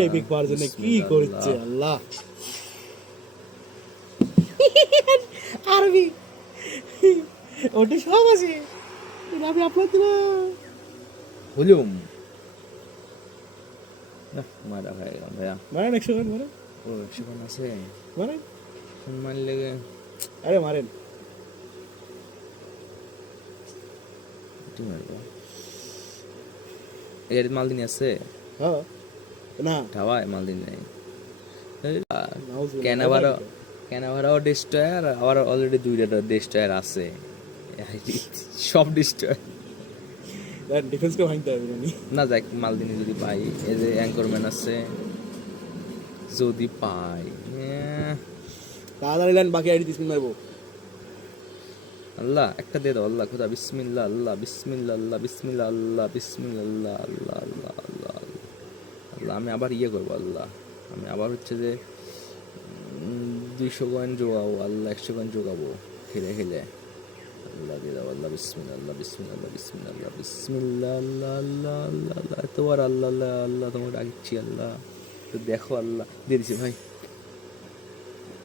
একটা এপিক পাওয়ার জন্য কি করছে আল্লাহ। আরবি ওটা সব আছে, আমি আপলোড দিলাম। ভলিউম মারা হয়ে গেল ভাইয়া। মারেন 100 গান মারেন, ও সেখান আছে মারেন, মারলে আরে মারেন। কি মারবো? এর মালদিনি আছে হ্যাঁ না ধাওয়ায় মালদিনি নাই। নাউজুবিল্লাহ, ক্যানাভারা ক্যানাভারাও ডিস্ট্রয়ার, আবার অলরেডি দুইটা ডিস্ট্রয়ার আছে। সব ডিস্ট্রয়ার ডিফেন্স কে ভাঙতে হবে জানি। না যাক, মালদিনি যদি পাই, এই যে অ্যাঙ্করম্যান আছে যদি পাই, তাড়াতাড়ি লাইন, বাকি আইডি তিন মারবো। আল্লাহ একটা দিয়ে দাও আল্লাহ খুদা, বিসমিল্লাহ আল্লাহ, বিসমিল্লাহ আল্লাহ, বিসমিল্লাহ আল্লাহ, বিসমিল্লাহ আল্লাহ, আল্লাহ আল্লাহ আল্লাহ আল্লাহ। আমি আবার ইয়ে করবো আল্লাহ, আমি আবার হচ্ছে যে 200 কয়েন জোগাবো আল্লাহ, 100 কয়েন জোগাবো খেলে খেলে। আল্লাহ দিয়ে দাও আল্লাহ, বিসমিল্লাহ আল্লাহ, বিসমিল্লাহ আল্লাহ, বিসমিল্লাহ আল্লাহ, বিসমিল্লাহ আল্লাহ আল্লাহ আল্লাহ আল্লাহ। এতবার আল্লাহ আল্লাহ আল্লাহ তোমাকে ডাকছি আল্লাহ, তো দেখো আল্লাহ দিয়ে দিছি ভাই।